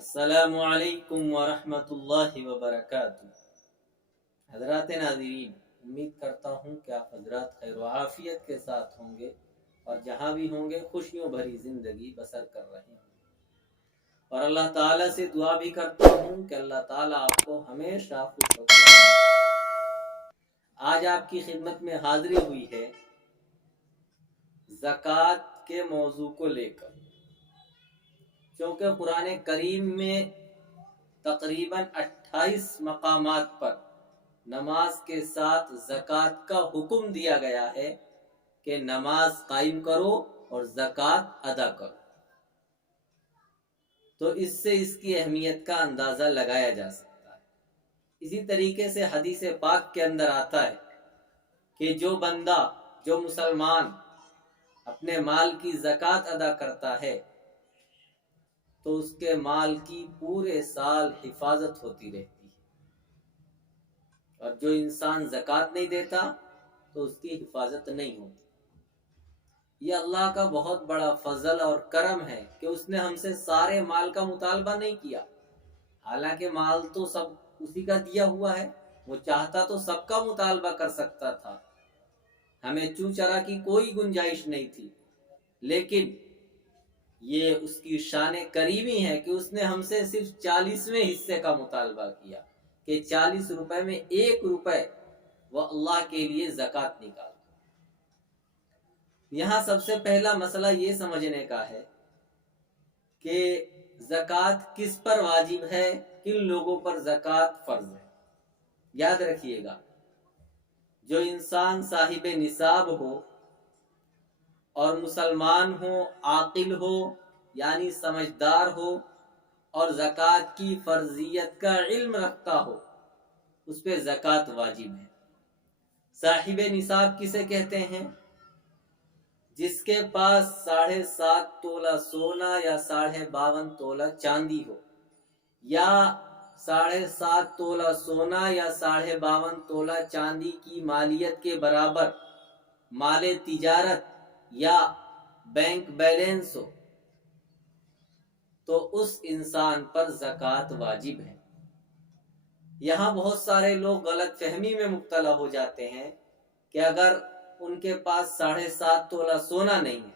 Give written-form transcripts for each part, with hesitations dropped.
السلام علیکم ورحمۃ اللہ وبرکاتہ۔ حضرات ناظرین، امید کرتا ہوں کہ آپ حضرات خیر و عافیت کے ساتھ ہوں گے اور جہاں بھی ہوں گے خوشیوں بھری زندگی بسر کر رہے ہوں گے، اور اللہ تعالیٰ سے دعا بھی کرتا ہوں کہ اللہ تعالیٰ آپ کو ہمیشہ خوش رکھے۔ آج آپ کی خدمت میں حاضری ہوئی ہے زکوٰۃ کے موضوع کو لے کر، کیونکہ قرآن کریم میں تقریباً 28 مقامات پر نماز کے ساتھ زکوٰۃ کا حکم دیا گیا ہے کہ نماز قائم کرو اور زکوٰۃ ادا کرو، تو اس سے اس کی اہمیت کا اندازہ لگایا جا سکتا ہے۔ اسی طریقے سے حدیث پاک کے اندر آتا ہے کہ جو بندہ، جو مسلمان اپنے مال کی زکوٰۃ ادا کرتا ہے تو اس کے مال کی پورے سال حفاظت ہوتی رہتی ہے، اور جو انسان زکوٰۃ نہیں دیتا تو اس کی حفاظت نہیں ہوتی۔ یہ اللہ کا بہت بڑا فضل اور کرم ہے کہ اس نے ہم سے سارے مال کا مطالبہ نہیں کیا، حالانکہ مال تو سب اسی کا دیا ہوا ہے، وہ چاہتا تو سب کا مطالبہ کر سکتا تھا، ہمیں چوں چرا کی کوئی گنجائش نہیں تھی، لیکن یہ اس کی شان کریمی ہے کہ اس نے ہم سے صرف 40ویں حصے کا مطالبہ کیا کہ 40 روپے میں 1 روپے وہ اللہ کے لیے زکوٰۃ نکال۔ یہاں سب سے پہلا مسئلہ یہ سمجھنے کا ہے کہ زکوٰۃ کس پر واجب ہے، کن لوگوں پر زکوٰۃ فرض ہے۔ یاد رکھیے گا، جو انسان صاحب نصاب ہو اور مسلمان ہو، عاقل ہو یعنی سمجھدار ہو، اور زکوٰۃ کی فرضیت کا علم رکھتا ہو، اس پہ زکوٰۃ واجب ہے۔ صاحب نصاب کسے کہتے ہیں؟ جس کے پاس 7.5 تولہ سونا یا 52.5 تولہ چاندی ہو، یا 7.5 تولہ سونا یا 52.5 تولہ چاندی کی مالیت کے برابر مال تجارت یا بینک بیلنس ہو، تو اس انسان پر زکوٰۃ واجب ہے۔ یہاں بہت سارے لوگ غلط فہمی میں مبتلا ہو جاتے ہیں کہ اگر ان کے پاس 7.5 تولہ سونا نہیں ہے،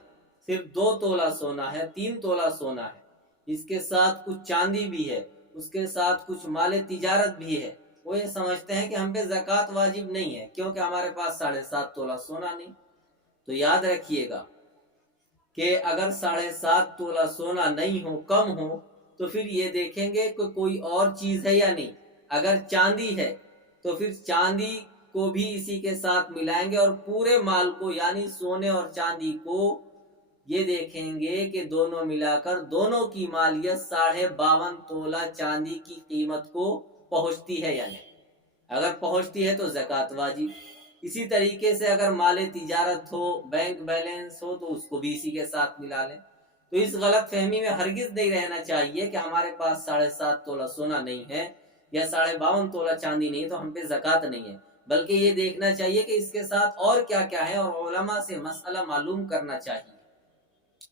صرف 2 تولہ سونا ہے، 3 تولہ سونا ہے، اس کے ساتھ کچھ چاندی بھی ہے، اس کے ساتھ کچھ مال تجارت بھی ہے، وہ یہ سمجھتے ہیں کہ ہم پہ زکوٰۃ واجب نہیں ہے کیونکہ ہمارے پاس 7.5 تولہ سونا نہیں۔ تو یاد رکھیے گا کہ اگر 7.5 تولہ سونا نہیں ہو، کم ہو، تو پھر یہ دیکھیں گے کہ کوئی اور چیز ہے یا نہیں۔ اگر چاندی ہے تو پھر چاندی کو بھی اسی کے ساتھ ملائیں گے، اور پورے مال کو یعنی سونے اور چاندی کو یہ دیکھیں گے کہ دونوں ملا کر دونوں کی مالیت 52.5 تولہ چاندی کی قیمت کو پہنچتی ہے یا نہیں۔ اگر پہنچتی ہے تو زکوٰۃ واجب۔ اسی طریقے سے اگر مال تجارت ہو، بینک بیلنس ہو، تو اس کو بھی اسی کے ساتھ ملا لیں۔ تو اس غلط فہمی میں ہرگز نہیں رہنا چاہیے کہ ہمارے پاس 7.5 تولہ سونا نہیں ہے یا 52.5 تولہ چاندی نہیں ہے تو ہم پہ زکوٰۃ نہیں ہے، بلکہ یہ دیکھنا چاہیے کہ اس کے ساتھ اور کیا کیا ہے، اور علماء سے مسئلہ معلوم کرنا چاہیے۔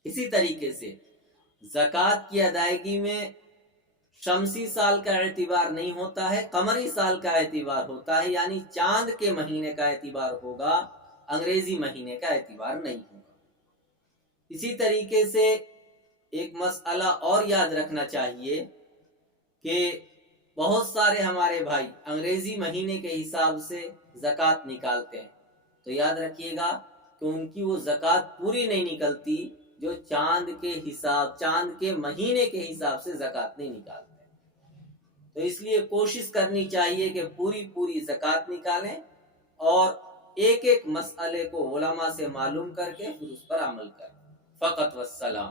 اسی طریقے سے زکوٰۃ کی ادائیگی میں شمسی سال کا اعتبار نہیں ہوتا ہے، قمری سال کا اعتبار ہوتا ہے، یعنی چاند کے مہینے کا اعتبار ہوگا، انگریزی مہینے کا اعتبار نہیں ہوگا۔ اسی طریقے سے ایک مسئلہ اور یاد رکھنا چاہیے کہ بہت سارے ہمارے بھائی انگریزی مہینے کے حساب سے زکوٰۃ نکالتے ہیں، تو یاد رکھیے گا کہ ان کی وہ زکوٰۃ پوری نہیں نکلتی جو چاند کے مہینے کے حساب سے زکوٰۃ نہیں نکالتے۔ تو اس لیے کوشش کرنی چاہیے کہ پوری زکوٰۃ نکالیں، اور ایک ایک مسئلے کو علماء سے معلوم کر کے پھر اس پر عمل کریں۔ فقط والسلام۔